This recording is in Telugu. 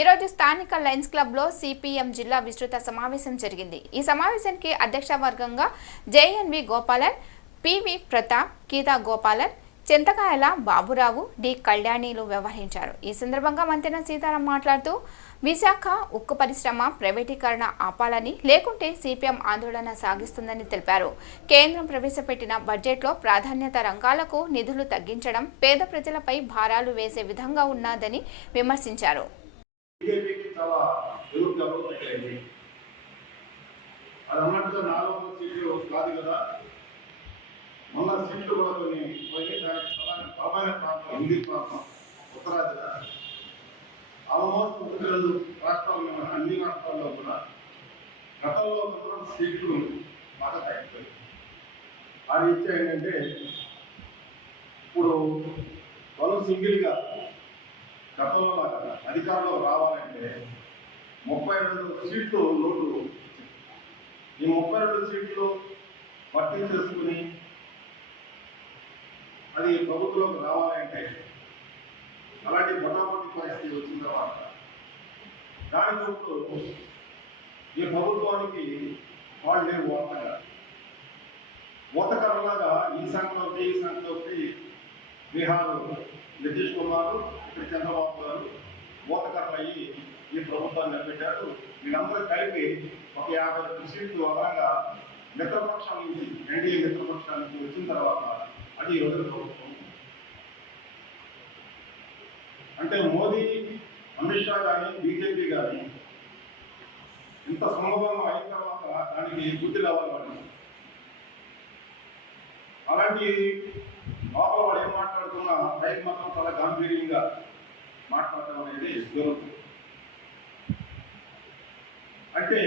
ఈరోజు స్థానిక లయన్స్ క్లబ్లో సిపిఎం జిల్లా విస్తృత సమావేశం జరిగింది. ఈ సమావేశానికి అధ్యక్ష వర్గంగా జేఎన్వి గోపాలన్, పివి ప్రతాప్, గీతా గోపాలన్, చింతకాయల బాబురావు, డి కళ్యాణిలు వ్యవహరించారు. ఈ సందర్భంగా మంత్రి సీతారాం మాట్లాడుతూ విశాఖ ఉక్కు పరిశ్రమ ప్రైవేటీకరణ ఆపాలని, లేకుంటే సిపిఎం ఆందోళన సాగిస్తుందని తెలిపారు. కేంద్రం ప్రవేశపెట్టిన బడ్జెట్లో ప్రాధాన్యత రంగాలకు నిధులు తగ్గించడం పేద ప్రజలపై భారాలు వేసే విధంగా ఉన్నదని విమర్శించారు. బీజేపీకి చాలా ఎవరు గౌరవం తగ్గింది. అది అన్నట్టుగా 400 సీట్లు కాదు కదా, మొన్న సీట్లు కూడా కొన్ని పోయి దానికి బలమైన ప్రాంతం హిందీ ప్రాంతం ఉత్తరాదిగా ఆల్మోస్ట్ 32 రాష్ట్రాల్లో అన్ని రాష్ట్రాల్లో కూడా గతంలో ఉన్న సీట్లు బాగా తగ్గిపోయి అది ఇచ్చే ఏంటంటే ఇప్పుడు వాళ్ళు సింగిల్గా గతంలో అధికారంలో రావాలంటే 32 సీట్లు లోటు. ఈ 32 సీట్లు భర్తీ చేసుకుని అది ప్రభుత్వంలోకి రావాలంటే అలాంటి మొట్టమొదటి పరిస్థితి వచ్చిన తర్వాత దాని చుట్టూ ఈ ప్రభుత్వానికి వాళ్ళు లేవు. ఓతకరలాగా ఈ సంఖ్యలోకి బీహార్ నితీష్ కుమార్, ఇక్కడ చంద్రబాబు గారు ఓతకర్లు అయ్యి ఈ ప్రభుత్వాన్ని నిలబెట్టారు. వీళ్ళందరూ కలిపి ఒక 52 సీట్లు అదనంగా మిత్రపక్షాల నుంచి, ఎన్డీఏ మిత్రపక్షాల నుంచి వచ్చిన తర్వాత అది రోజుల ప్రభుత్వం. అంటే మోదీ, అమిత్ షా కానీ బీజేపీ కానీ ఇంత సంభవంగా అయిన తర్వాత దానికి బుద్ధి రావాలి. అలాంటి లోపల వాడు ఏం మాట్లాడుతున్నా పైకి మాత్రం చాలా గాంభీర్యంగా మాట్లాడటం అనేది జరుగుతుంది. అంటే